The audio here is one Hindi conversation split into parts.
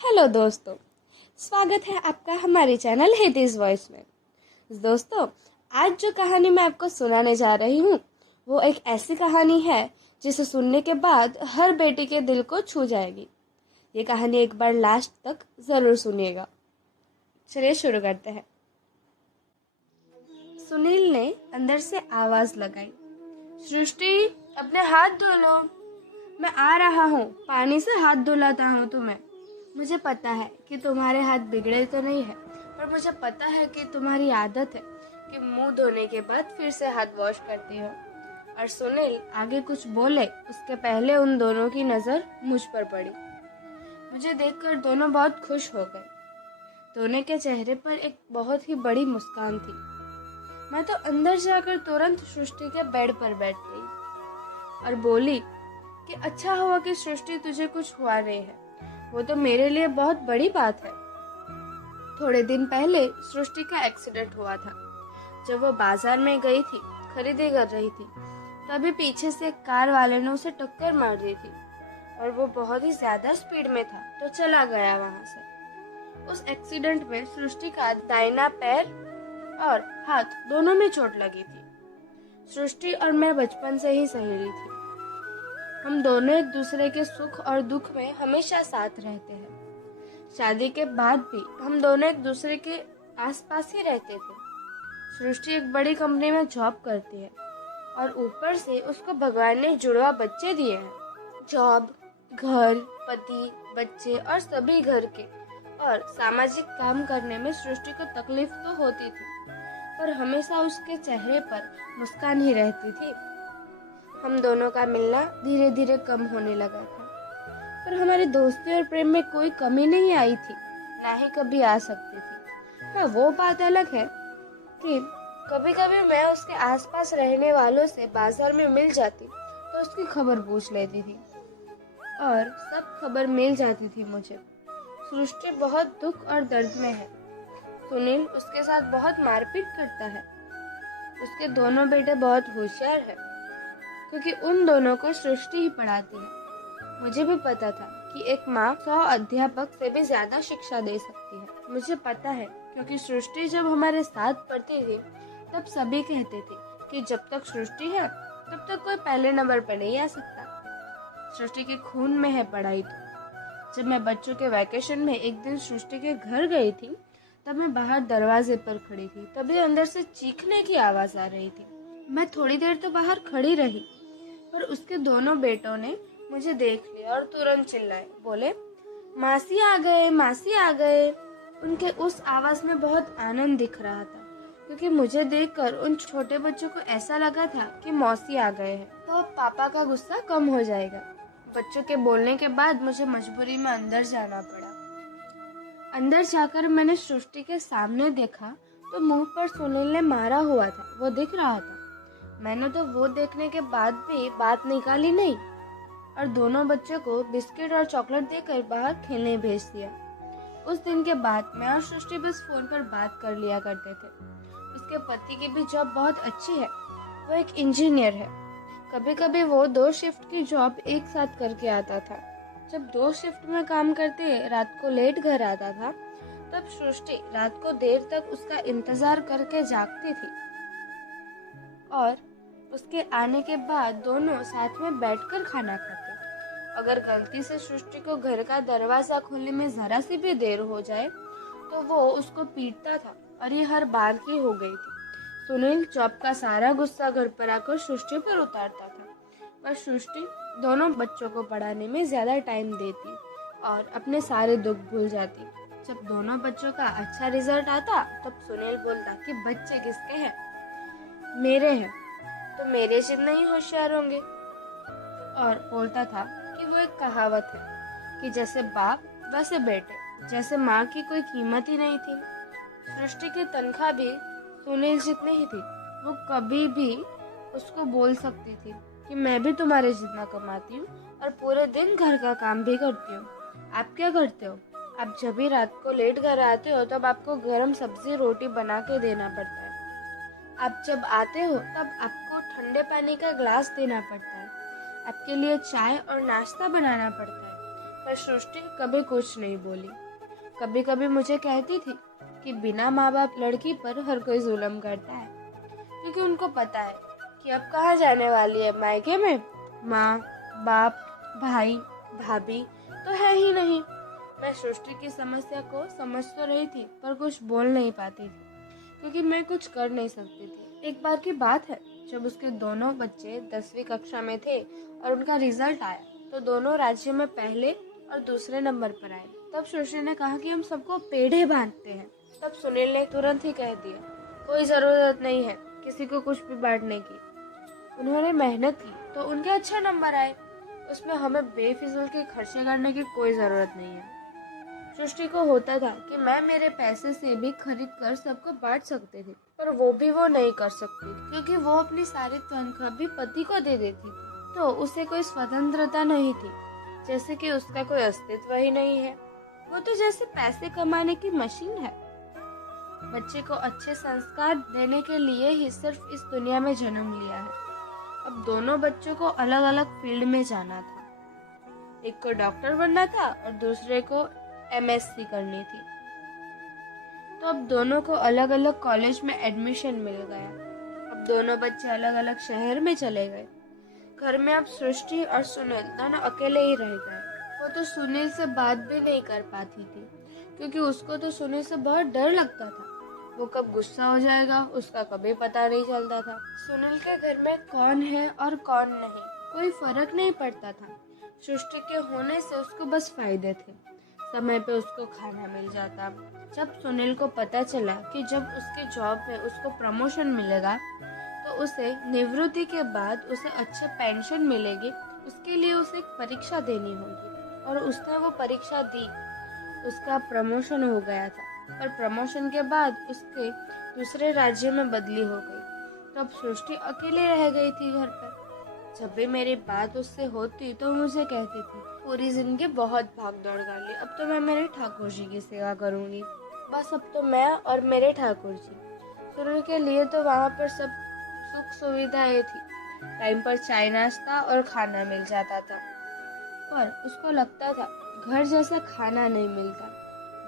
हेलो दोस्तों, स्वागत है आपका हमारे चैनल हेतीज वॉइस में। दोस्तों, आज जो कहानी मैं आपको सुनाने जा रही हूँ वो एक ऐसी कहानी है जिसे सुनने के बाद हर बेटे के दिल को छू जाएगी। ये कहानी एक बार लास्ट तक जरूर सुनिएगा। चलिए शुरू करते हैं। सुनील ने अंदर से आवाज लगाई, सृष्टि अपने हाथ धो लो। मैं आ रहा हूँ, पानी से हाथ धुलाता हूँ तुम्हें। मुझे पता है कि तुम्हारे हाथ बिगड़े तो नहीं है, पर मुझे पता है कि तुम्हारी आदत है कि मुंह धोने के बाद फिर से हाथ वॉश करती हो। और सुनील आगे कुछ बोले उसके पहले उन दोनों की नजर मुझ पर पड़ी। मुझे देखकर दोनों बहुत खुश हो गए। दोनों के चेहरे पर एक बहुत ही बड़ी मुस्कान थी। मैं तो अंदर जाकर तुरंत सृष्टि के बेड पर बैठ गई और बोली कि अच्छा हुआ कि सृष्टि तुझे कुछ हुआ नहीं है, वो तो मेरे लिए बहुत बड़ी बात है। थोड़े दिन पहले सृष्टि का एक्सीडेंट हुआ था। जब वो बाजार में गई थी, खरीदी कर रही थी, तभी पीछे से कार वाले ने उसे टक्कर मार दी थी और वो बहुत ही ज्यादा स्पीड में था तो चला गया वहां से। उस एक्सीडेंट में सृष्टि का दाहिना पैर और हाथ दोनों में चोट लगी थी। सृष्टि और मैं बचपन से ही सहेली थी। हम दोनों एक दूसरे के सुख और दुख में हमेशा साथ रहते हैं। शादी के बाद भी हम दोनों एक दूसरे के आसपास ही रहते थे। सृष्टि एक बड़ी कंपनी में जॉब करती है और ऊपर से उसको भगवान ने जुड़वा बच्चे दिए हैं। जॉब, घर, पति, बच्चे और सभी घर के और सामाजिक काम करने में सृष्टि को तकलीफ तो होती थी, पर हमेशा उसके चेहरे पर मुस्कान ही रहती थी। हम दोनों का मिलना धीरे धीरे कम होने लगा था, पर हमारी दोस्ती और प्रेम में कोई कमी नहीं आई थी, ना ही कभी आ सकती थी। हाँ, वो बात अलग है कि कभी कभी मैं उसके आसपास रहने वालों से बाजार में मिल जाती तो उसकी खबर पूछ लेती थी और सब खबर मिल जाती थी मुझे। सृष्टि बहुत दुख और दर्द में है। सुनील उसके साथ बहुत मारपीट करता है। उसके दोनों बेटे बहुत होशियार है क्योंकि उन दोनों को सृष्टि ही पढ़ाती है। मुझे भी पता था कि एक माँ 100 अध्यापक से भी ज्यादा शिक्षा दे सकती है। मुझे पता है क्योंकि सृष्टि जब हमारे साथ पढ़ती थी तब सभी कहते थे कि जब तक सृष्टि है तब तक कोई पहले नंबर पर नहीं आ सकता। सृष्टि के खून में है पढ़ाई। तो जब मैं बच्चों के वैकेशन में एक दिन सृष्टि के घर गई थी तब मैं बाहर दरवाजे पर खड़ी थी, तभी अंदर से चीखने की आवाज आ रही थी। मैं थोड़ी देर तो बाहर खड़ी रही, पर उसके दोनों बेटों ने मुझे देख लिया और तुरंत चिल्लाए, बोले मासी आ गए, मासी आ गए। उनके उस आवाज में बहुत आनंद दिख रहा था क्योंकि मुझे देखकर उन छोटे बच्चों को ऐसा लगा था कि मौसी आ गए हैं तो पापा का गुस्सा कम हो जाएगा। बच्चों के बोलने के बाद मुझे मजबूरी में अंदर जाना पड़ा। अंदर जाकर मैंने सृष्टि के सामने देखा तो मुंह पर सुनील ने मारा हुआ था, वो दिख रहा था। मैंने तो वो देखने के बाद भी बात निकाली नहीं और दोनों बच्चों को बिस्किट और चॉकलेट देकर बाहर खेलने भेज दिया। उस दिन के बाद मैं और सृष्टि बस फोन पर बात कर लिया करते थे। उसके पति की भी जॉब बहुत अच्छी है, वो एक इंजीनियर है। कभी कभी वो 2 शिफ्ट की जॉब एक साथ करके आता था। जब 2 शिफ्ट में काम करते रात को लेट घर आता था तब सृष्टि रात को देर तक उसका इंतजार करके जागती थी और उसके आने के बाद दोनों साथ में बैठकर खाना खाते। अगर गलती से सृष्टि को घर का दरवाजा खोलने में जरा सी भी देर हो जाए तो वो उसको पीटता था और ये हर बार की हो गई थी। सुनील जॉब का सारा गुस्सा घर पर आकर सृष्टि पर उतारता था, पर सृष्टि दोनों बच्चों को पढ़ाने में ज्यादा टाइम देती और अपने सारे दुख भूल जाती। जब दोनों बच्चों का अच्छा रिजल्ट आता तब सुनील बोलता कि बच्चे किसके हैं? मेरे हैं, तो मेरे जितने ही होशियार होंगे। और बोलता था कि वो एक कहावत है कि जैसे बाप वैसे बेटे, जैसे माँ की कोई कीमत ही नहीं थी। सृष्टि की तनख्वाह भी सुनील जितनी ही थी। वो कभी भी उसको बोल सकती थी कि मैं भी तुम्हारे जितना कमाती हूँ और पूरे दिन घर का काम भी करती हूँ। आप क्या करते हो? आप जब भी रात को लेट घर आते हो तब आपको गरम सब्जी रोटी बना के देना पड़ता है। आप जब आते हो तब आपको ठंडे पानी का ग्लास देना पड़ता है। आपके लिए चाय और नाश्ता बनाना पड़ता है, पर सृष्टि कभी कुछ नहीं बोली। कभी कभी मुझे कहती थी कि बिना माँ बाप लड़की पर हर कोई जुल्म करता है, क्योंकि उनको पता है कि अब कहाँ जाने वाली है मायके में। माँ बाप भाई भाभी तो है ही नहीं। मैं सृष्टि की समस्या को समझ तो रही थी, पर कुछ बोल नहीं पाती थी, क्योंकि मैं कुछ कर नहीं सकती थी। एक बार की बात है, जब उसके दोनों बच्चे 10वीं कक्षा में थे और उनका रिजल्ट आया, तो दोनों राज्य में पहले और दूसरे नंबर पर आए। तब सृष्टि ने कहा कि हम सबको पेड़े बांटते हैं। तब सुनील ने तुरंत ही कह दिया, कोई जरूरत नहीं है किसी को कुछ भी बांटने की। उन्होंने मेहनत की तो उनके अच्छे नंबर आए, उसमें हमें बेफिजूल के खर्चे करने की कोई जरूरत नहीं है। सृष्टि को होता था कि मैं मेरे पैसे से भी खरीद कर सबको बांट सकते थे, पर वो नहीं कर सकती, क्योंकि वो अपनी सारी तनख्वाह भी पति को दे देती थी। तो उसे कोई स्वतंत्रता नहीं थी, जैसे कि उसका कोई अस्तित्व ही नहीं है। वो तो जैसे पैसे कमाने की मशीन है। बच्चे को अच्छे संस्कार देने के लिए ही सिर्फ इस दुनिया में जन्म लिया है। अब दोनों बच्चों को अलग अलग फील्ड में जाना था। एक को डॉक्टर बनना था और दूसरे को MSc करनी थी। तो अब दोनों को अलग अलग कॉलेज में एडमिशन मिल गया। अब दोनों बच्चे अलग अलग शहर में चले गए। घर में अब सृष्टि और सुनील दोनों अकेले ही रह गए। वो तो सुनील से बात भी नहीं कर पाती थी, क्योंकि उसको तो सुनील से बहुत डर लगता था। वो कब गुस्सा हो जाएगा उसका कभी पता नहीं चलता था। सुनील के घर में कौन है और कौन नहीं कोई फर्क नहीं पड़ता था। सृष्टि के होने से उसको बस फायदे थे। समय पे उसको खाना मिल जाता। जब सुनील को पता चला कि जब उसके जॉब में उसको प्रमोशन मिलेगा तो उसे निवृत्ति के बाद उसे अच्छे पेंशन मिलेगी, उसके लिए उसे एक परीक्षा देनी होगी, और उसने वो परीक्षा दी। उसका प्रमोशन हो गया था, पर प्रमोशन के बाद उसके दूसरे राज्य में बदली हो गई। तब सृष्टि अकेले रह गई थी घर पर। जब भी मेरी बात उससे होती तो मुझे कहती थी, पूरी जिंदगी बहुत भाग दौड़ कर ली, अब तो मैं मेरे ठाकुर जी की सेवा करूंगी। बस अब तो मैं और मेरे ठाकुर जी। सुनील के लिए तो वहाँ पर सब सुख सुविधाएं थी। टाइम पर चाय नाश्ता और खाना मिल जाता था, पर उसको लगता था घर जैसा खाना नहीं मिलता,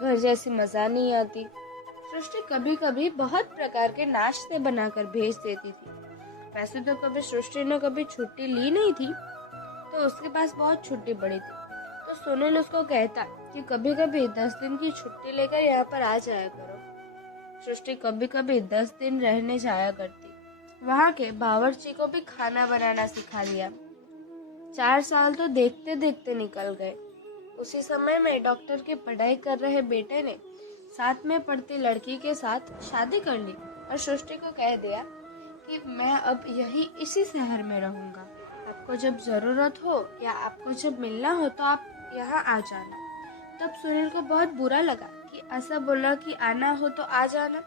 घर जैसी मजा नहीं आती। सृष्टि कभी कभी बहुत प्रकार के नाश्ते बनाकर भेज देती थी। वैसे तो कभी सृष्टि ने कभी छुट्टी ली नहीं थी, तो उसके पास बहुत छुट्टी पड़ी थी। तो सुनील उसको कहता कि कभी कभी 10 दिन की छुट्टी लेकर यहाँ पर आ जाया करो। सृष्टि कभी कभी 10 दिन रहने जाया करती। वहाँ के बावर्ची को भी खाना बनाना सिखा दिया। 4 साल तो देखते देखते निकल गए। उसी समय में डॉक्टर की पढ़ाई कर रहे बेटे ने साथ में पढ़ती लड़की के साथ शादी कर ली और सृष्टि को कह दिया कि मैं अब यही इसी शहर में रहूंगा। आपको जब जरूरत हो या आपको जब मिलना हो तो आप यहाँ आ जाना। तब सुनील को बहुत बुरा लगा कि ऐसा बोला कि आना हो तो आ जाना,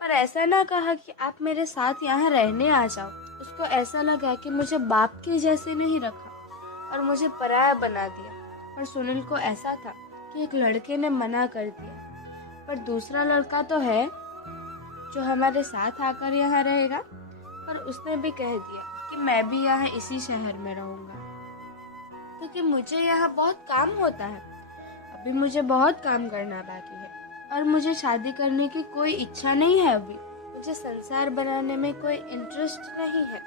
पर ऐसा ना कहा कि आप मेरे साथ यहाँ रहने आ जाओ। उसको ऐसा लगा कि मुझे बाप के जैसे नहीं रखा और मुझे पराया बना दिया। पर सुनील को ऐसा था कि एक लड़के ने मना कर दिया, पर दूसरा लड़का तो है जो हमारे साथ आकर यहाँ रहेगा। पर उसने भी कह दिया कि मैं भी यहाँ इसी शहर में रहूंगा, क्योंकि मुझे यहाँ बहुत काम होता है। अभी मुझे बहुत काम करना बाकी है और मुझे शादी करने की कोई इच्छा नहीं है। अभी मुझे संसार बनाने में कोई इंटरेस्ट नहीं है।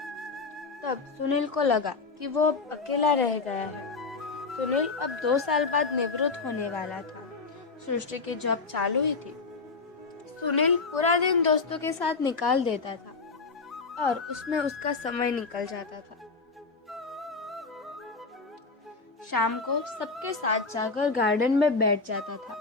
तब सुनील को लगा कि वो अकेला रह गया है। सुनील अब 2 साल बाद निवृत्त होने वाला था। सृष्टि की जॉब चालू ही थी। सुनील पूरा दिन दोस्तों के साथ निकाल देता था और उसमें उसका समय निकल जाता था। शाम को सबके साथ जाकर गार्डन में बैठ जाता था।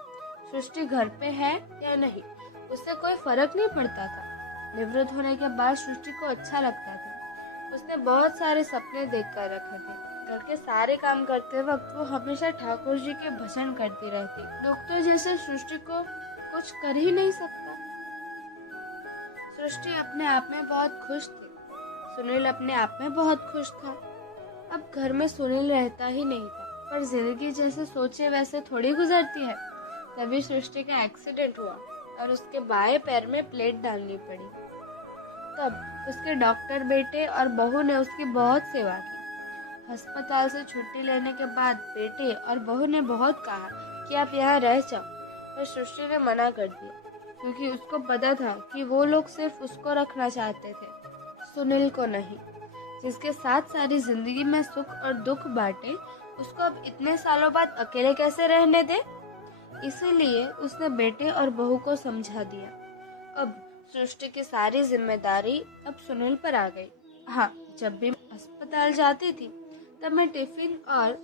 सृष्टि घर पे है या नहीं उससे कोई फर्क नहीं पड़ता था। निवृत्त होने के बाद सृष्टि को अच्छा लगता था। उसने बहुत सारे सपने देखकर रखे थे। घर के सारे काम करते वक्त वो हमेशा ठाकुर जी के भजन करती रहती। डॉक्टर जैसे सृष्टि को कुछ कर ही नहीं सकता। सृष्टि अपने आप में बहुत खुश थी। सुनील अपने आप में बहुत खुश था। अब घर में सुनील रहता ही नहीं था, पर जिंदगी जैसे सोचे वैसे थोड़ी गुजरती है। तभी सृष्टि का एक्सीडेंट हुआ और उसके बाएं पैर में प्लेट डालनी पड़ी। तब उसके डॉक्टर बेटे और बहू ने उसकी बहुत सेवा की। अस्पताल से छुट्टी लेने के बाद बेटे और बहू ने बहुत कहा कि आप यहाँ रह जाओ, पर सृष्टि ने मना कर दिया क्योंकि उसको पता था कि वो लोग सिर्फ उसको रखना चाहते थे, सुनील को नहीं। जिसके साथ सारी जिंदगी में सुख और दुख बांटे, उसको अब इतने सालों बाद अकेले कैसे रहने दे। इसीलिए उसने बेटे और बहू को समझा दिया। अब सृष्टि की सारी जिम्मेदारी अब सुनील पर आ गई। हाँ, जब भी अस्पताल जाती थी तब मैं टिफिन और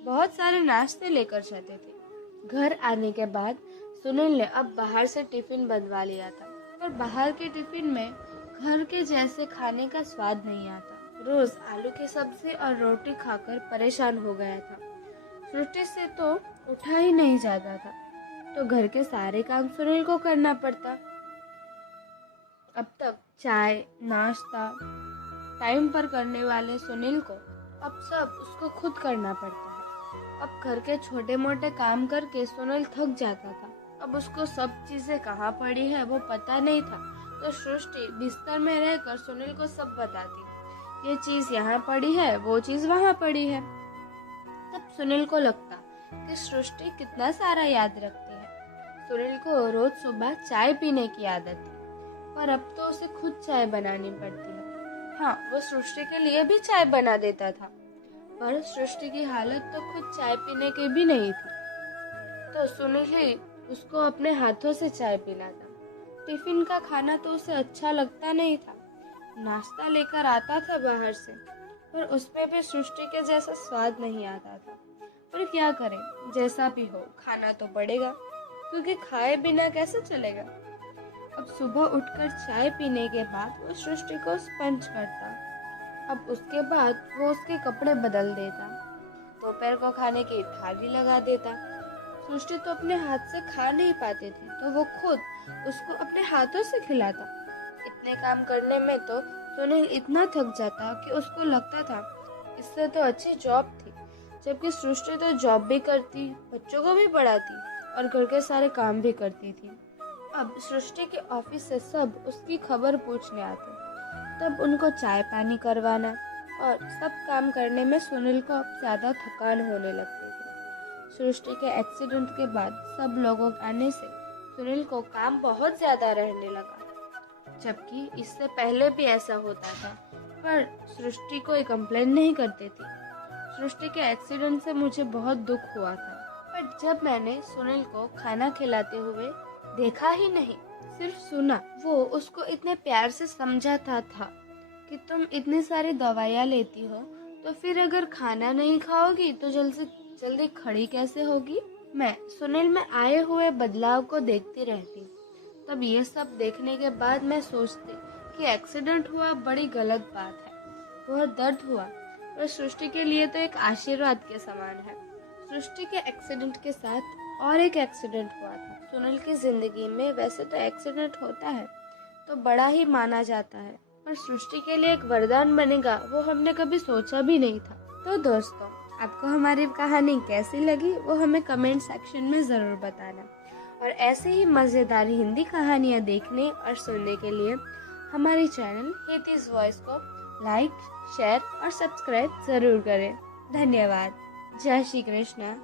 बहुत सारे नाश्ते लेकर जाते थे। घर आने के बाद सुनील ने अब बाहर से टिफिन बनवा लिया था, पर बाहर के टिफिन में घर के जैसे खाने का स्वाद नहीं आता। रोज आलू की सब्जी और रोटी खाकर परेशान हो गया था। सृष्टि से तो उठा ही नहीं जाता था, तो घर के सारे काम सुनील को करना पड़ता। अब तक चाय नाश्ता टाइम पर करने वाले सुनील को अब सब उसको खुद करना पड़ता है। अब घर के छोटे मोटे काम करके सुनील थक जाता था। अब उसको सब चीजें कहाँ पड़ी है वो पता नहीं था, तो सृष्टि बिस्तर में रहकर सुनील को सब बताती, ये चीज यहाँ पड़ी है, वो चीज वहाँ पड़ी है। तब सुनील को लगता कि सृष्टि कितना सारा याद रखती है। सुनील को रोज सुबह चाय पीने की आदत थी, पर अब तो उसे खुद चाय बनानी पड़ती है। हाँ, वो सृष्टि के लिए भी चाय बना देता था, पर सृष्टि की हालत तो खुद चाय पीने की भी नहीं थी, तो सुनील ही उसको अपने हाथों से चाय पिलाता। टिफिन का खाना तो उसे अच्छा लगता नहीं था। नाश्ता लेकर आता था बाहर से, पर उसमें भी सृष्टि के जैसा स्वाद नहीं आता था। पर क्या करें, जैसा भी हो खाना तो पड़ेगा, क्योंकि खाए बिना कैसे चलेगा। अब सुबह उठकर चाय पीने के बाद वो सृष्टि को स्पंज करता। अब उसके बाद वो उसके कपड़े बदल देता, दोपहर को खाने की थाली लगा देता। सृष्टि तो अपने हाथ से खा नहीं पाती थी, तो वो खुद उसको अपने हाथों से खिलाता। इतने काम करने में तो सुनील इतना थक जाता कि उसको लगता था इससे तो अच्छी जॉब थी, जबकि सृष्टि तो जॉब भी करती, बच्चों को भी पढ़ाती और घर के सारे काम भी करती थी। अब सृष्टि के ऑफिस से सब उसकी खबर पूछने आते, तब उनको चाय पानी करवाना और सब काम करने में सुनील को अब ज्यादा थकान होने लगती थी। सृष्टि के एक्सीडेंट के बाद सब लोगों के आने से सुनील को काम बहुत ज्यादा रहने लगा, जबकि इससे पहले भी ऐसा होता था, पर सृष्टि कोई कंप्लेन नहीं करती थी। सृष्टि के एक्सीडेंट से मुझे बहुत दुख हुआ था, पर जब मैंने सुनील को खाना खिलाते हुए देखा ही नहीं, सिर्फ सुना, वो उसको इतने प्यार से समझाता था कि तुम इतनी सारी दवाइयाँ लेती हो, तो फिर अगर खाना नहीं खाओगी तो जल्दी खड़ी कैसे होगी। मैं सुनील में आए हुए बदलाव को देखती रहती। तब ये सब देखने के बाद मैं सोचती कि एक्सीडेंट हुआ बड़ी गलत बात है, बहुत दर्द हुआ, पर सृष्टि के लिए तो एक आशीर्वाद के समान है। सृष्टि के एक्सीडेंट के साथ और एक एक्सीडेंट हुआ था। सुनील की जिंदगी में वैसे तो एक्सीडेंट होता है तो बड़ा ही माना जाता है, पर सृष्टि के लिए एक वरदान बनेगा वो हमने कभी सोचा भी नहीं था। तो दोस्तों, आपको हमारी कहानी कैसी लगी वो हमें कमेंट सेक्शन में जरूर बताना, और ऐसे ही मजेदार हिंदी कहानियाँ देखने और सुनने के लिए हमारे चैनल हेतीज वॉइस को लाइक, शेयर और सब्सक्राइब जरूर करें। धन्यवाद। जय श्री कृष्ण।